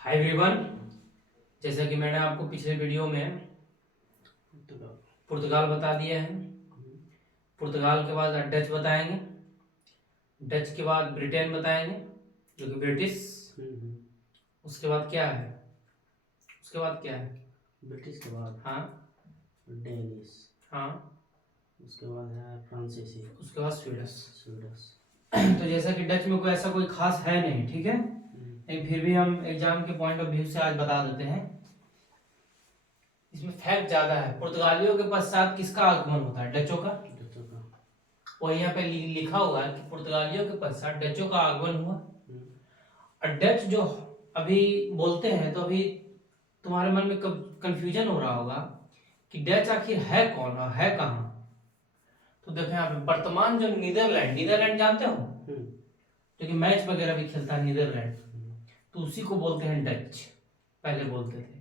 Hi everyone. जैसा कि मैंने आपको पिछले वीडियो में पुर्तगाल बता दिया है। पुर्तगाल के बाद डच बताएंगे। डच के बाद ब्रिटेन बताएंगे जो कि ब्रिटिश। उसके बाद क्या है? उसके बाद क्या है? ब्रिटिश के बाद हाँ डेनिश, हाँ। उसके बाद है फ्रांसीसी, उसके बाद स्वीडिश। स्वीडिश। तो जैसा कि डच में कोई ऐसा कोई खास है नहीं, ठीक है, लेकिन फिर भी हम एग्जाम के पॉइंट ऑफ व्यू से आज बता देते हैं। इसमें फैक्ट ज्यादा है। पुर्तगालियों के पश्चात किसका आगमन होता है? डचों का। डचों का। और यहाँ पे लिखा हुआ है कि पुर्तगालियों के पश्चात डचों का आगमन हुआ। और डच जो अभी बोलते हैं, तो अभी तुम्हारे मन में कंफ्यूजन हो रहा होगा कि डच आखिर है कौन और है कहाँ। तो देखो यहाँ पे वर्तमान जो नीदरलैंड, नीदरलैंड जानते हो, जो कि मैच वगैरह भी खेलता है नीदरलैंड, तो उसी को बोलते हैं डच। पहले बोलते थे,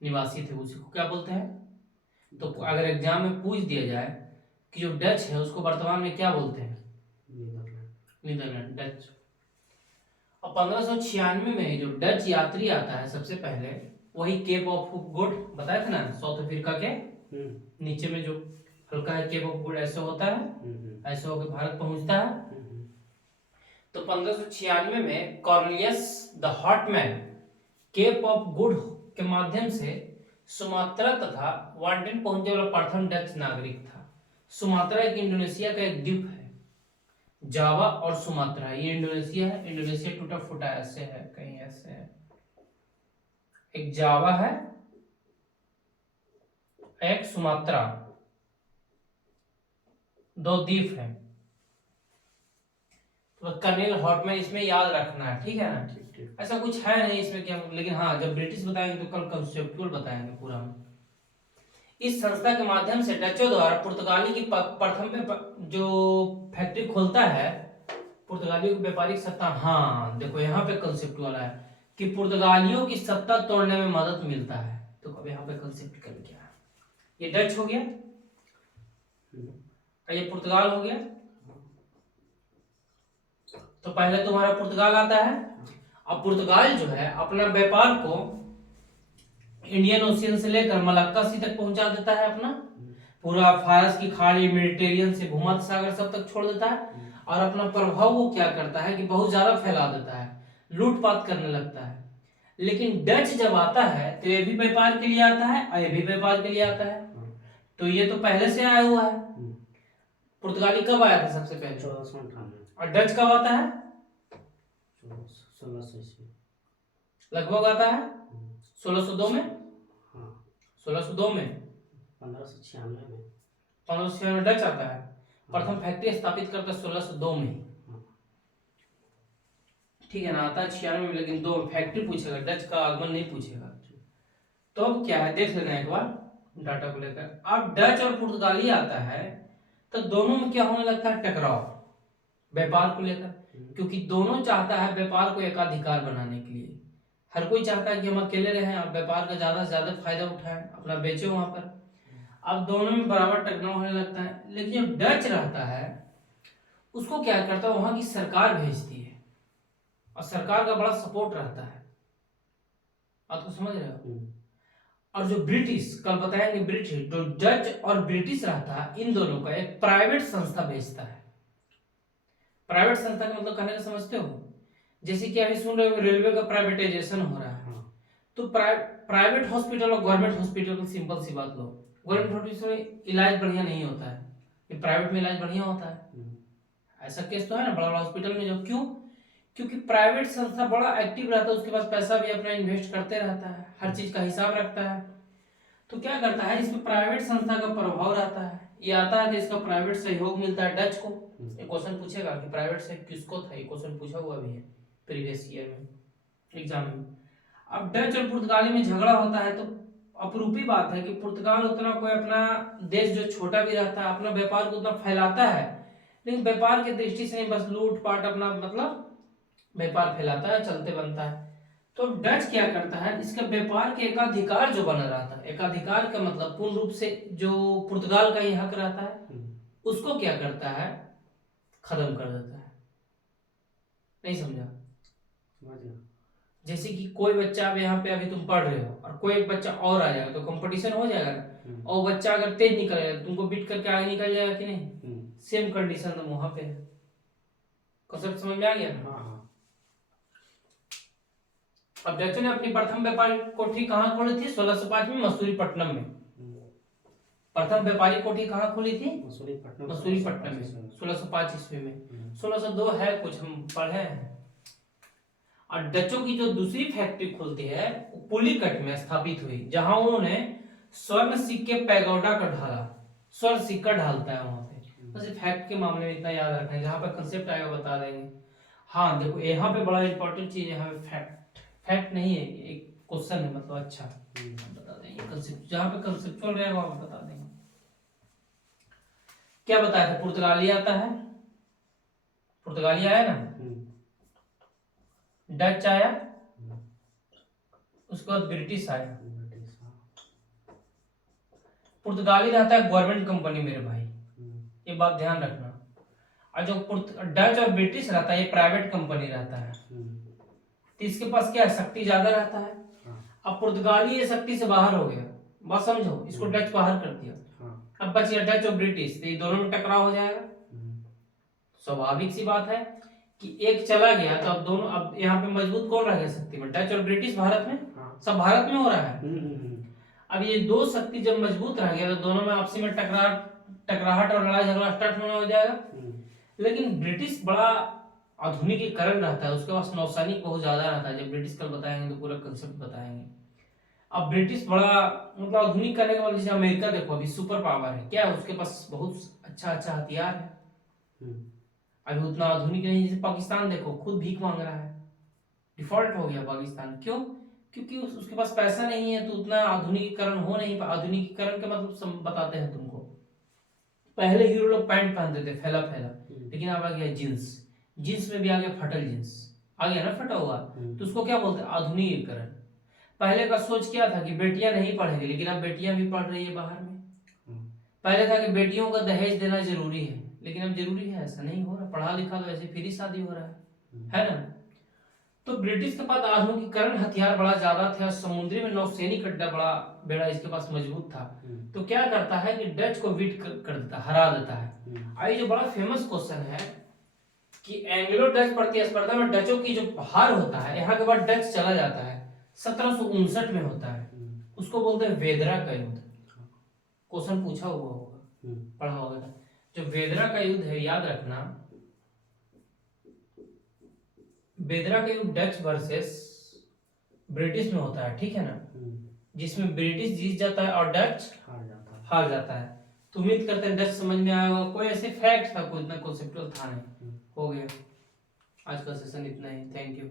निवासी थे, उसी को क्या बोलते हैं। तो अगर एग्जाम में पूछ दिया जाए कि जो डच है उसको वर्तमान में क्या बोलते हैं? Netherland, Dutch. और 1596 में जो डच यात्री आता है सबसे पहले, वही केप ऑफ गुड बताया था ना, साउथ अफ्रीका के नीचे में जो हल्का है केप ऑफ गुड, ऐसे होता है, ऐसे होकर भारत पहुंचता है। तो 1596 में कॉर्निलियस द हॉटमैन केप ऑफ गुड के माध्यम से सुमात्रा तथा वांटेन पहुंचने वाला प्रथम डच नागरिक था। सुमात्रा एक इंडोनेशिया का एक द्वीप है। जावा और सुमात्रा ये इंडोनेशिया है। इंडोनेशिया टूटा फूटा ऐसे है, कहीं ऐसे है। एक जावा है, एक सुमात्रा, दो द्वीप है। तो कर्नेल हॉटमैन इसमें याद रखना है, ठीक है ना। ठीक। ऐसा कुछ है नहीं इसमें क्या, लेकिन हाँ जब ब्रिटिश बताएंगे तो कल कंसेप्चुअल बताएंगे पूरा हम। इस संस्था के माध्यम से डचों द्वारा पुर्तगाली की प्रथम जो फैक्ट्री खोलता है, पुर्तगालियों की व्यापारिक सत्ता। हाँ देखो यहाँ पे कंसेप्ट वाला है कि पुर्तगालियों की सत्ता तोड़ने में मदद मिलता है। तो अब यहाँ पे कंसेप्ट कर क्या है? ये डच हो गया, ये पुर्तगाल हो गया। तो पहले तुम्हारा पुर्तगाल आता है। अब पुर्तगाल जो है अपना व्यापार को इंडियन ओशियन से लेकर मलक्का सी तक पहुंचा देता है अपना। पूरा फारस की खाड़ी, मेडिटेरियन से भूमध्य सागर सब तक छोड़ देता है। और अपना प्रभाव वो क्या करता है कि बहुत ज्यादा फैला देता है, लूटपाट करने लगता है। लेकिन डच जब आता है तो ये भी व्यापार के लिए आता है और ये भी व्यापार के लिए आता है। तो ये तो पहले से आया हुआ है। पुर्तगाली कब आया था सबसे पहले? 1498। और डच कब आता है? 1600 ईस्वी लगभग आता है 1602 में। हाँ 1602 में 1596 में 1596 में डच आता है। प्रथम फैक्ट्री स्थापित करता है 1602 में। ठीक है ना, आता है 96 में, लेकिन दो फैक्ट्री पूछेगा, डच का आगमन नहीं पूछेगा। तो अब क्या है देख लेना एक बार डाटा को लेकर। अब डच और पुर्तगाली आता है तो दोनों में क्या होने लगता है? टकराव, व्यापार को लेकर। क्योंकि दोनों चाहता है व्यापार को एकाधिकार बनाने के लिए। हर कोई चाहता है कि हम अकेले रहें और व्यापार का ज्यादा से ज्यादा फायदा उठाएं, अपना बेचे वहां पर। अब दोनों में बराबर टकराव होने लगता है। लेकिन जो डच रहता है उसको क्या करता है, वहां की सरकार भेजती है और सरकार का बड़ा सपोर्ट रहता है। आप तो समझ रहे हो। और जो ब्रिटिश, कल बताएंगे, ब्रिटिश जो डच और ब्रिटिश रहता है, इन दोनों का एक प्राइवेट संस्था भेजता है। प्राइवेट संस्था का मतलब कहने का समझते हो? जैसे कि अभी सुन रहे हो रेलवे का प्राइवेटाइजेशन हो रहा है। तो प्राइवेट हॉस्पिटल और गवर्नमेंट हॉस्पिटल की सिंपल सी बात लो, गवर्नमेंट हॉस्पिटल में इलाज बढ़िया नहीं होता है, ये प्राइवेट में इलाज बढ़िया होता है। ऐसा केस तो है ना बड़ा बड़ा हॉस्पिटल में। जो क्यों? क्योंकि प्राइवेट संस्था बड़ा एक्टिव रहता है, उसके पास पैसा भी अपना इन्वेस्ट करते रहता है, हर चीज का हिसाब रखता है। तो क्या करता है, इसमें प्राइवेट संस्था का प्रभाव रहता है। ये आता है तो इसका प्राइवेट सहयोग मिलता है डच को। एक क्वेश्चन पूछेगा कि प्राइवेट से किसको था, ये क्वेश्चन पूछा हुआ भी है प्रीवियस ईयर में एग्जाम में। अब डच और पुर्तगाली में झगड़ा होता है तो अपरूपी बात है कि पुर्तगाल उतना कोई अपना देश जो छोटा भी रहता है, अपना व्यापार को उतना फैलाता है, लेकिन व्यापार की दृष्टि से नहीं, बस लूट पाट अपना मतलब व्यापार फैलाता है, चलते बनता है। तो डच क्या करता है, इसका व्यापार के एकाधिकार जो बना रहता है, एकाधिकार का मतलब पूर्ण रूप से जो पुर्तगाल का ही हक रहता है उसको क्या करता है, खत्म कर देता है। नहीं समझा? जैसे कि कोई बच्चा अब यहाँ पे अभी तुम पढ़ रहे हो और कोई एक बच्चा और आ जाएगा तो कंपटीशन हो जाएगा ना, और बच्चा अगर तेज निकलेगा तुमको बीट करके आगे निकल जाएगा कि नहीं। सेम कंडीशन तो वहां पे है। कॉन्सेप्ट समझ में आ गया। हाँ हाँ। अब डचों ने अपनी प्रथम व्यापारिक कोठी कहाँ खोली थी? 1605 में मसूरीपट्टनम में। प्रथम व्यापारिक कोठी कहाँ खोली थी? मसूरीपट्टनम में 1605 ईस्वी में। 1602 है कुछ हम पढ़े हैं। और डचों की जो दूसरी फैक्ट्री खुलती है वो पुलिकट में स्थापित हुई, जहां उन्होंने स्वर्ण सिक्के पैगोडा का ढाला। स्वर्ण सिक्का ढालता है वहां पे। बस फैक्ट के मामले में इतना याद रखना है, जहां पे कंसेप्ट आएगा बता देंगे। हाँ देखो यहाँ पे बड़ा इंपॉर्टेंट चीज है, यहाँ पे फैक्ट फैक्ट नहीं है, एक क्वेश्चन है, मतलब अच्छा बता देंगे कंसेप्ट, जहां पे कंसेप्चुअल रहेगा वहां पे बता देंगे। क्या बताया था? पुर्तगाली आता है, पुर्तगाली आया ना, डच आया, उसके बाद ब्रिटिश आया। पुर्तगाली रहता है गवर्नमेंट कंपनी मेरे भाई, ये बात ध्यान रखना। और जो डच और ब्रिटिश रहता है ये प्राइवेट कंपनी रहता है। तो इसके पास क्या है? शक्ति ज्यादा रहता है। अब पुर्तगाली ये शक्ति से बाहर हो गया, बात समझो, इसको डच बाहर कर दिया। अब बच गया डच और ब्रिटिश, तो ये दोनों में टकराव हो जाएगा। स्वाभाविक सी बात है कि एक चला गया तो अब दोनों, अब यहाँ पे मजबूत कौन रह गया शक्ति में? डच और ब्रिटिश भारत में, सब भारत में हो रहा है। अब ये दो शक्ति जब मजबूत रह गया तो दोनों में आपसी में टकराहट और लड़ाई झगड़ा स्टार्ट होने हो जाएगा। लेकिन ब्रिटिश बड़ा आधुनिकीकरण रहता है, उसके पास नौसैनिक बहुत ज्यादा रहता है। जब ब्रिटिश कल बताएंगे तो पूरा कंसेप्ट बताएंगे। अब ब्रिटिश बड़ा मतलब आधुनिक करने के बाद, जैसे अमेरिका देखो अभी सुपर पावर है, क्या है उसके पास? बहुत अच्छा अच्छा हथियार है। अभी उतना आधुनिक नहीं। जैसे पाकिस्तान देखो खुद भीख मांग रहा है, डिफॉल्ट हो गया पाकिस्तान। क्यों? क्योंकि उसके पास पैसा नहीं है, तो उतना आधुनिकीकरण हो नहीं। आधुनिकीकरण का मतलब बताते हैं तुमको। पहले हीरो लोग पैंट पहनते थे फैला फैला, लेकिन अब आ गया जींस। जींस में भी आ गया फटल जींस, आ गया ना फटा हुआ, तो उसको क्या बोलते हैं? आधुनिकीकरण। पहले का सोच क्या था कि बेटियां नहीं पढ़ेंगी, लेकिन अब बेटियां भी पढ़ रही है बाहर में। पहले था कि बेटियों का दहेज देना जरूरी है, लेकिन अब जरूरी है ऐसा नहीं हो रहा। पढ़ा लिखा तो ऐसे फ्री शादी हो रहा है ना। तो ब्रिटिश के पास आधुनिकीकरण हथियार बड़ा ज्यादा थे, समुद्री में नौसैनिक अड्डा बड़ा बेड़ा इसके पास मजबूत था। तो क्या करता है कि डच को बीट कर देता, हरा देता है। और ये जो बड़ा फेमस क्वेश्चन है कि एंग्लो डच प्रतिस्पर्धा में डचों की जो हार होता है, यहाँ के बाद डच चला जाता है, 1759 में होता है। उसको बोलते हैं वेदरा का युद्ध। क्वेश्चन पूछा हुआ होगा, पढ़ा होगा। जो वेदरा का युद्ध है, याद रखना, वेदरा का युद्ध डच वर्सेस ब्रिटिश में होता है, ठीक है ना, जिसमें ब्रिटिश जीत जाता है और डच हार जाता है। तो उम्मीद करते हैं डच समझ में आया होगा। कोई ऐसे फैक्ट था, कोई इतना कॉन्सेप्चुअल था नहीं। हो गया आज का सेशन इतना ही। Thank you.